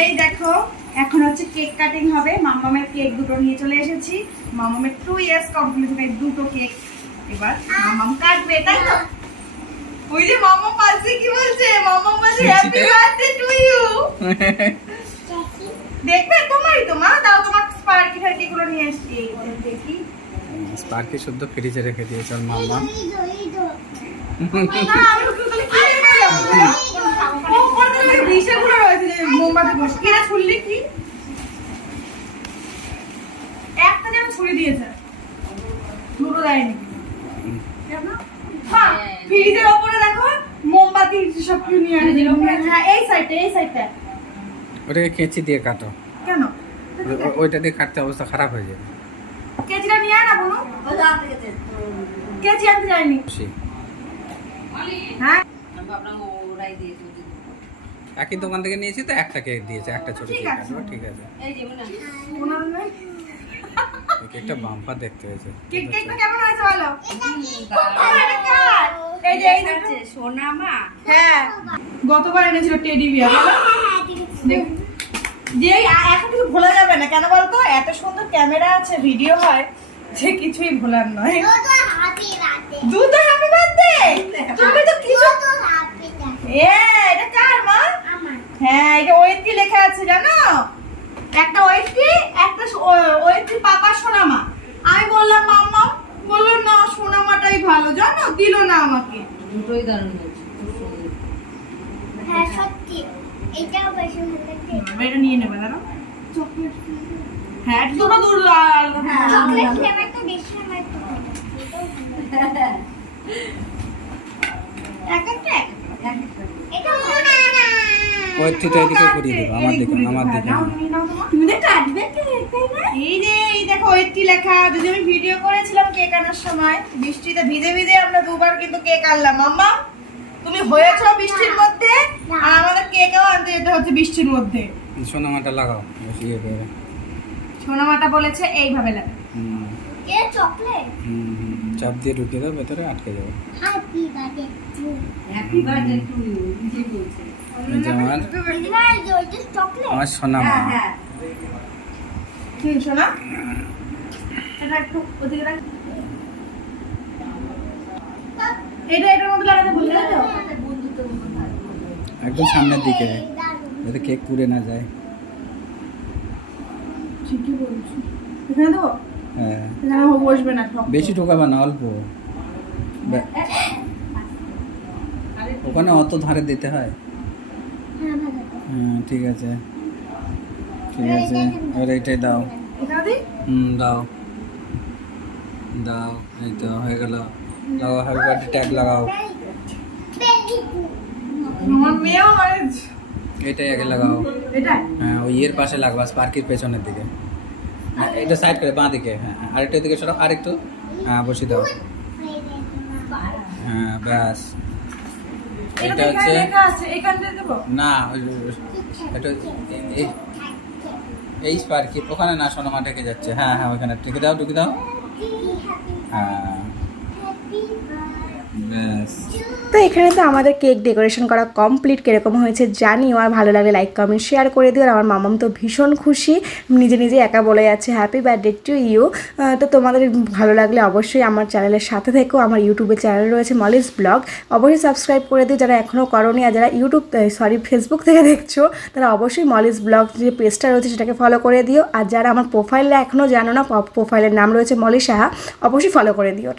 এই দেখো এখন হচ্ছে কেক কাটিং হবে। মামামের কেক দুটো নিয়ে চলে এসেছি। মামামের 2 ইয়ার্স কমপ্লিট হয়ে দুটো কেক এবার মামাম কাটবে, তাই তো? ওই যে মামাম পাশে কি বলছে, মামাম বলছে হ্যাপি বার্থডে টু ইউ। দেখবে তোমারই তো মা, দাও তোমার স্পার্কি ফার্কি গুলো নিয়ে এসেছি। দেখি স্পার্কি শুদ্ধ ফ্রিজে রেখে দিয়েছে ওর মামা। না আমি ওকে বলি কি রে ও করতে ভিসে গুলো রয়েছে যে মোমবাতি বসে কিরা ছুললি কি একটা যেন ছুরি দিয়েছে, দুটো দেয়নি। হ্যাঁ ফ্রিজের উপরে দেখো মোমবাতি সব কিছু নিয়ে আসছে। হ্যাঁ এই সাইডটা ওটাকে কেচি দিয়ে কাটো। কেন ওইটা দিয়ে কাটতে অবস্থা খারাপ হয়ে যাবে। কেচিটা নিয়ে আয় না বলু, কেচি আনতে যায়নি। হ্যাঁ একই দোকান থেকে নিয়েছি তো, একটা কেক দিয়েছে, একটা ছোট কেক কাটবো। ঠিক আছে, কেকটা বাম্পার দেখতে হয়েছে। কেকটা কেমন হয়েছে বলো? এই যে এই দেখো সোনা মা। হ্যাঁ গতবার এনেছিল টেডি বিয়ার। যে এখন কিছু ভোলা যাবে না, কেন বলতো? এত সুন্দর ক্যামেরা আছে, ভিডিও হয়, যে কিছুই ভোলার নয়। দুটো হ্যাপি বার্থডে। তুমি তো কিছু এটা কার মা? হ্যাঁ এটা ওয়েটকি লেখা আছে জানো, একটা ওয়েটকি একটা ওয়েটকি পাপা সোনামা। আমি বললাম মাম্মা, বললো না সোনামাটাই ভালো, জানো দিল না আমাকে। দুটোই দারুণ হয়েছে। হ্যাঁ সত্যি এটাও বেশি ভালো লাগছে। এটা নিয়ে নেবে দাঁড়া। চকলেট হ্যাঁ দুটো দূর চকলেট ফ্লেভারটা বেশি আমার তো এক একটা এটা না ওইটা এদিকে ঘুরিয়ে দেবো, আমার দিকে। তুমি দেখো কাটবে কেক, তাই না? এই দেখো ওয়েটটি লেখা। যদি আমি ভিডিও করেছিলাম কেক আনার সময়, বৃষ্টিতে ভিজে ভিজে আমরা দুবার কিন্তু কেক আনলাম। মাম্মা তুমি হয়েছো বৃষ্টির মধ্যে, আর আমাদের কেকও আনতে যেতে হচ্ছে বৃষ্টির মধ্যে। সোনামাটা লাগাও বেশি ইয়ে করে। সোনামাটা বলেছে এইভাবে লাগে। এ চকলেট চাপ দিয়ে ঢুকিয়ে দাও, ভেতরে আটকে যাবে। Happy birthday to happy birthday to you নিজে বলছে। এই যে আমার ওইটা চকলেট আমার সোনামা। হ্যাঁ সোনা এটা একটু ওদিকে রাখ। এটার মধ্যে লাগাতে ভুলে গেছো? একদম সামনের দিকে, যাতে কেক পুড়ে না যায়। ঠিকই বলছো। এখানে দেবো? হ্যাঁ এখানে বসবে না, বেশি ঢোকাবা না, অল্প। ওখানে অত ধারে দিতে হয়। হ্যাঁ ঠিক আছে ঠিক আছে, আর এইটাই দাও। এখানে দিই? দাও দাও, এই তো হয়ে গেল। লাগাও হ্যাপি বার্থডে ট্যাগ লাগাও। আমার মেয়েও মানে এটাই আগে লাগাও। এটা হ্যাঁ ওই এর পাশে লাগবা, স্পার্কির পেছনের দিকে। হ্যাঁ এটা সাইড করে বাঁ দিকে। হ্যাঁ আরেকটা দিকে সরো, আরেকটু। হ্যাঁ বসিয়ে দাও। হ্যাঁ ব্যাস। এটা হচ্ছে লেখা আছে, এখান থেকে দেবো? না এটা এই স্পার্কি ওখানে না, সোনামা ঢেকে যাচ্ছে। হ্যাঁ হ্যাঁ ওখানে ঢুকে দাও, ঢুকে দাও। হ্যাঁ ব্যাস। তো এখানে তো আমাদের কেক ডেকোরেশন করা কমপ্লিট। কীরকম হয়েছে জানিও, আর ভালো লাগলে লাইক কমেন্ট শেয়ার করে দিও। আর আমার মামাম তো ভীষণ খুশি, নিজে নিজে একা বলে যাচ্ছে হ্যাপি বার্থডে টু ইউ। তো তোমাদের ভালো লাগলে অবশ্যই আমার চ্যানেলের সাথে থেকো। আমার ইউটিউবে চ্যানেল রয়েছে মলিস ব্লগ, অবশ্যই সাবস্ক্রাইব করে দিও যারা এখনও করোনি। আর যারা ফেসবুক থেকে দেখছো তারা অবশ্যই মলিস ব্লগ যে পেজটা রয়েছে সেটাকে ফলো করে দিও। আর যারা আমার প্রোফাইলে এখনও জানো না, প্রোফাইলের নাম রয়েছে মলি সাহা, অবশ্যই ফলো করে দিও।